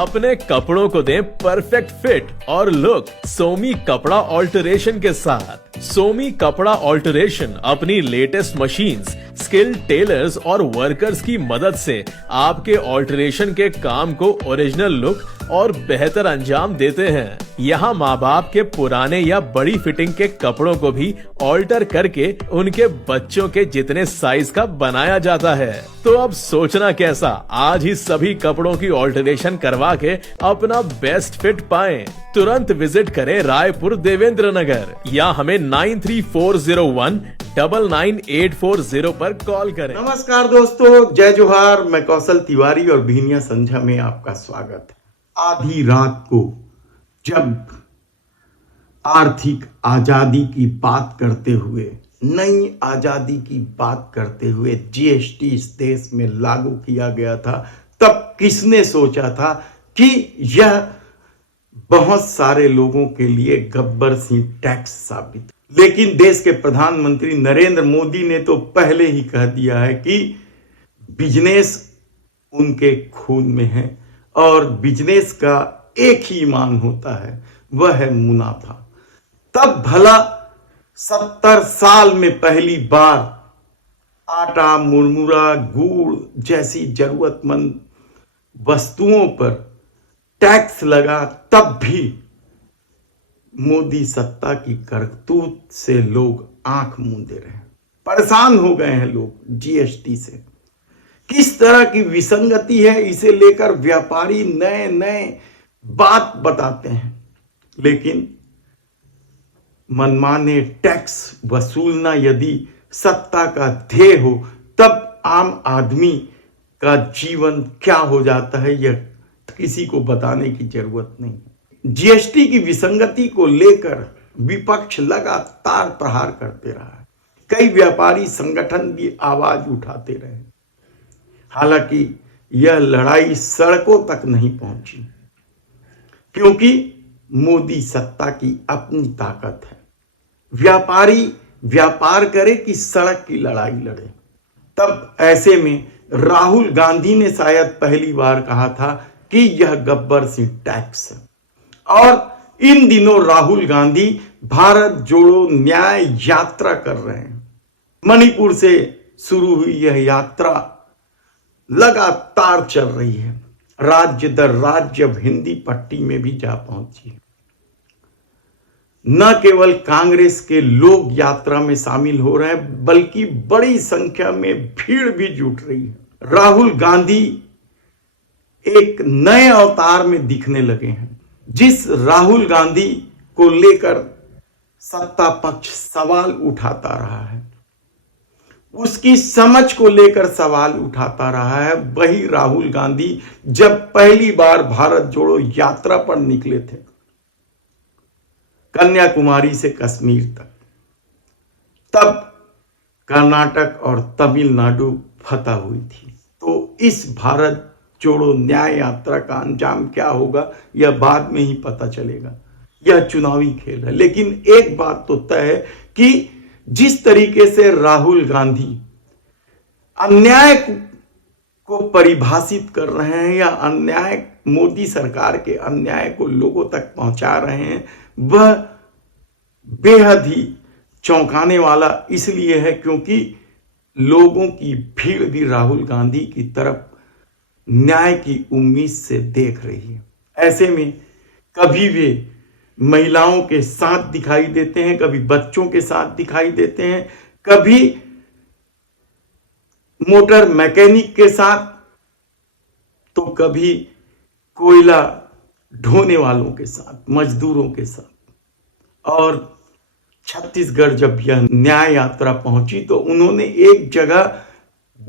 अपने कपड़ों को दें परफेक्ट फिट और लुक सोमी कपड़ा ऑल्टरेशन के साथ। सोमी कपड़ा ऑल्टरेशन अपनी लेटेस्ट मशीन्स, स्किल्ड टेलर्स और वर्कर्स की मदद से आपके ऑल्टरेशन के काम को ओरिजिनल लुक और बेहतर अंजाम देते हैं। यहाँ माँ बाप के पुराने या बड़ी फिटिंग के कपड़ों को भी ऑल्टर करके उनके बच्चों के जितने साइज का बनाया जाता है। तो अब सोचना कैसा, आज ही सभी कपड़ों की ऑल्टरेशन करवा के अपना बेस्ट फिट पाएं। तुरंत विजिट करें रायपुर देवेंद्र नगर या हमें 9340199840 पर कॉल करें। नमस्कार दोस्तों, जय जोहार। मैं कौशल तिवारी और भीनिया संध्या में आपका स्वागत है। आधी रात को जब आर्थिक आजादी की बात करते हुए, नई आजादी की बात करते हुए जीएसटी इस देश में लागू किया गया था, तब किसने सोचा था कि यह बहुत सारे लोगों के लिए गब्बर सिंह टैक्स साबित। लेकिन देश के प्रधानमंत्री नरेंद्र मोदी ने तो पहले ही कह दिया है कि बिजनेस उनके खून में है और बिजनेस का एक ही ईमान होता है, वह है मुनाफा। तब भला 70 साल में पहली बार आटा, मुरमुरा, गुड़ जैसी जरूरतमंद वस्तुओं पर टैक्स लगा, तब भी मोदी सत्ता की करतूत से लोग आंख मूंदे रहे। परेशान हो गए हैं लोग जीएसटी से। किस तरह की विसंगति है, इसे लेकर व्यापारी नए नए बात बताते हैं, लेकिन मनमाने टैक्स वसूलना यदि सत्ता का ध्येय हो, तब आम आदमी का जीवन क्या हो जाता है, यह किसी को बताने की जरूरत नहीं। जीएसटी की विसंगति को लेकर विपक्ष लगातार प्रहार करते रहा है। कई व्यापारी संगठन भी आवाज उठाते रहे। हालांकि यह लड़ाई सड़कों तक नहीं पहुंची, क्योंकि मोदी सत्ता की अपनी ताकत है। व्यापारी व्यापार करे कि सड़क की लड़ाई लड़े। तब ऐसे में राहुल गांधी ने शायद पहली बार कहा था कि यह गब्बर सिंह टैक्स है। और इन दिनों राहुल गांधी भारत जोड़ो न्याय यात्रा कर रहे हैं। मणिपुर से शुरू हुई यह यात्रा लगातार चल रही है, राज्य दर राज्य अब हिंदी पट्टी में भी जा पहुंची है। न केवल कांग्रेस के लोग यात्रा में शामिल हो रहे हैं, बल्कि बड़ी संख्या में भीड़ भी जुट रही है। राहुल गांधी एक नए अवतार में दिखने लगे हैं। जिस राहुल गांधी को लेकर सत्ता पक्ष सवाल उठाता रहा है, उसकी समझ को लेकर सवाल उठाता रहा है, वही राहुल गांधी जब पहली बार भारत जोड़ो यात्रा पर निकले थे, कन्याकुमारी से कश्मीर तक, तब कर्नाटक और तमिलनाडु फतह हुई थी। तो इस भारत जोड़ो न्याय यात्रा का अंजाम क्या होगा, यह बाद में ही पता चलेगा। यह चुनावी खेल है। लेकिन एक बात तो तय है कि जिस तरीके से राहुल गांधी अन्याय को परिभाषित कर रहे हैं या अन्याय, मोदी सरकार के अन्याय को लोगों तक पहुंचा रहे हैं, वह बेहद ही चौंकाने वाला इसलिए है क्योंकि लोगों की भीड़ भी राहुल गांधी की तरफ न्याय की उम्मीद से देख रही है। ऐसे में कभी वे महिलाओं के साथ दिखाई देते हैं, कभी बच्चों के साथ दिखाई देते हैं, कभी मोटर मैकेनिक के साथ, तो कभी कोयला ढोने वालों के साथ, मजदूरों के साथ। और छत्तीसगढ़ जब यह न्याय यात्रा पहुंची तो उन्होंने एक जगह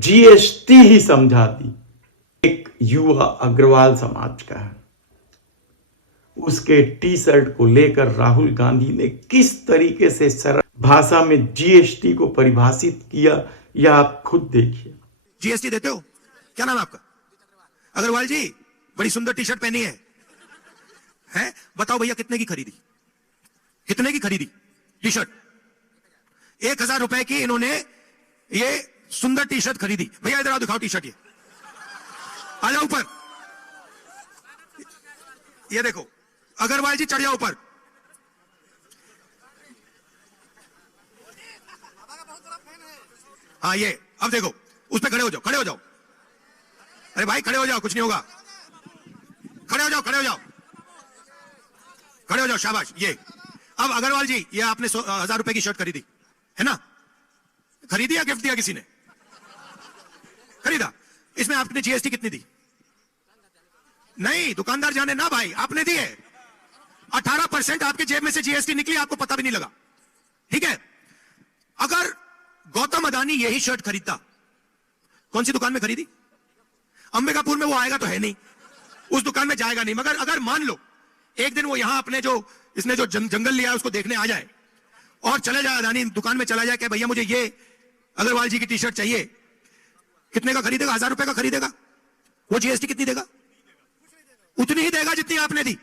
जीएसटी ही समझा दी। एक युवा अग्रवाल समाज का है, उसके टी शर्ट को लेकर राहुल गांधी ने किस तरीके से सरल भाषा में जीएसटी को परिभाषित किया, यह आप खुद देखिए। जीएसटी देते हो? क्या नाम है आपका? अग्रवाल जी, बड़ी सुंदर टी शर्ट पहनी है? बताओ भैया कितने की खरीदी? कितने की खरीदी टी शर्ट? 1000 रुपए की इन्होंने ये सुंदर टी शर्ट खरीदी। भैया इधर आओ, दिखाओ टी शर्ट, ये आ जाओ ऊपर। ये देखो, अग्रवाल जी चढ़ जाओ ऊपर। हाँ ये, अब देखो, उस पे खड़े हो जाओ, खड़े हो जाओ। अरे भाई खड़े हो जाओ, कुछ नहीं होगा। खड़े हो जाओ, खड़े हो जाओ, खड़े हो जाओ, शाबाश। ये अब अग्रवाल जी, ये आपने 1000 रुपए की शर्ट खरीदी है ना? खरीदी या गिफ्ट दिया किसी ने? खरीदा। इसमें आपने जीएसटी कितनी दी? नहीं, दुकानदार जाने ना भाई, आपने दी है। 18% आपके जेब में से जीएसटी निकली, आपको पता भी नहीं लगा। ठीक है? अगर गौतम अदानी यही शर्ट खरीदता, कौन सी दुकान में खरीदी? अंबिकापुर में वो आएगा तो है नहीं, उस दुकान में जाएगा नहीं। मगर अगर मान लो एक दिन वो यहां अपने जो इसने जो जंगल लिया है उसको देखने आ जाए और चले जाए, अदानी दुकान में चला जाए कि भैया मुझे ये अग्रवाल जी की टी शर्ट चाहिए, कितने का खरीदेगा? 1000 रुपए का खरीदेगा। वो जीएसटी कितनी देगा? उतनी ही देगा जितनी आपने दी।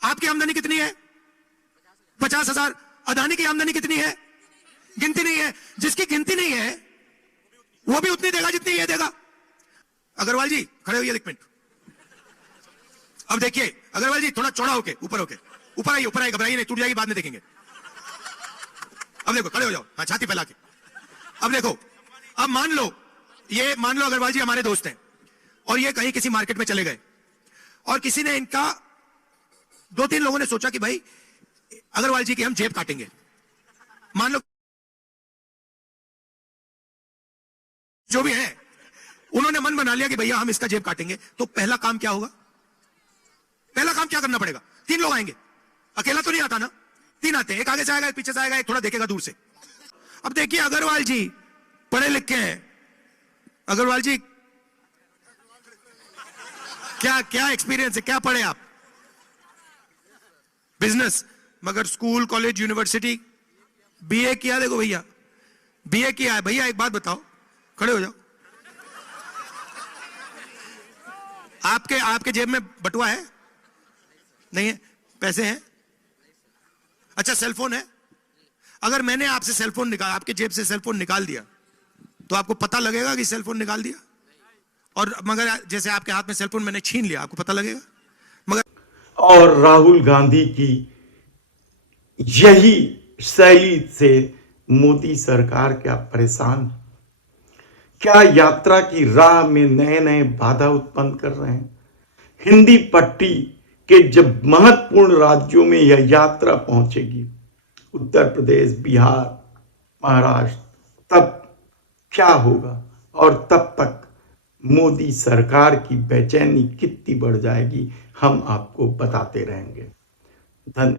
आपकी आमदनी कितनी है? 50,000। अदानी की आमदनी कितनी है? गिनती नहीं है। जिसकी गिनती नहीं है वो भी उतनी देगा जितनी ये देगा। अग्रवाल जी खड़े होइए एक मिनट। अब देखिए अग्रवाल जी, थोड़ा चौड़ा होके, ऊपर होके, ऊपर आइए, ऊपर आइए, घबराइए नहीं, टूट जाएगी, बाद में देखेंगे। अब देखो, खड़े हो जाओ, हाँ छाती फैला के। अब देखो, अब मान लो अग्रवाल जी हमारे दोस्त हैं और ये कहीं किसी मार्केट में चले गए और किसी ने इनका, 2-3 लोगों ने सोचा कि भाई अग्रवाल जी की हम जेब काटेंगे। मान लो जो भी है, उन्होंने मन बना लिया कि भैया हम इसका जेब काटेंगे। तो पहला काम क्या होगा? पहला काम क्या करना पड़ेगा? 3 लोग आएंगे, अकेला तो नहीं आता ना, 3 आते हैं, एक आगे से आएगा, एक पीछे से आएगा, एक थोड़ा देखेगा दूर से। अब देखिए अग्रवाल जी पढ़े लिखे हैं। अग्रवाल जी क्या एक्सपीरियंस है, क्या पढ़े आप? बिजनेस। मगर स्कूल, कॉलेज, यूनिवर्सिटी, बीए किया? देखो भैया बीए किया है। भैया एक बात बताओ, खड़े हो जाओ। आपके जेब में बटुआ है? नहीं है। पैसे हैं? अच्छा, सेलफोन है? अगर मैंने आपसे सेलफोन निकाल, आपके जेब से सेलफोन निकाल दिया तो आपको पता लगेगा कि सेलफोन निकाल दिया? और मगर जैसे आपके हाथ में सेलफोन मैंने छीन लिया, आपको पता लगेगा? मगर और राहुल गांधी की यही शैली से मोदी सरकार क्या परेशान, क्या यात्रा की राह में नए नए बाधा उत्पन्न कर रहे हैं। हिंदी पट्टी के जब महत्वपूर्ण राज्यों में यह यात्रा पहुंचेगी, उत्तर प्रदेश, बिहार, महाराष्ट्र, तब क्या होगा? और तब तक मोदी सरकार की बेचैनी कितनी बढ़ जाएगी, हम आपको बताते रहेंगे। धन्यवाद।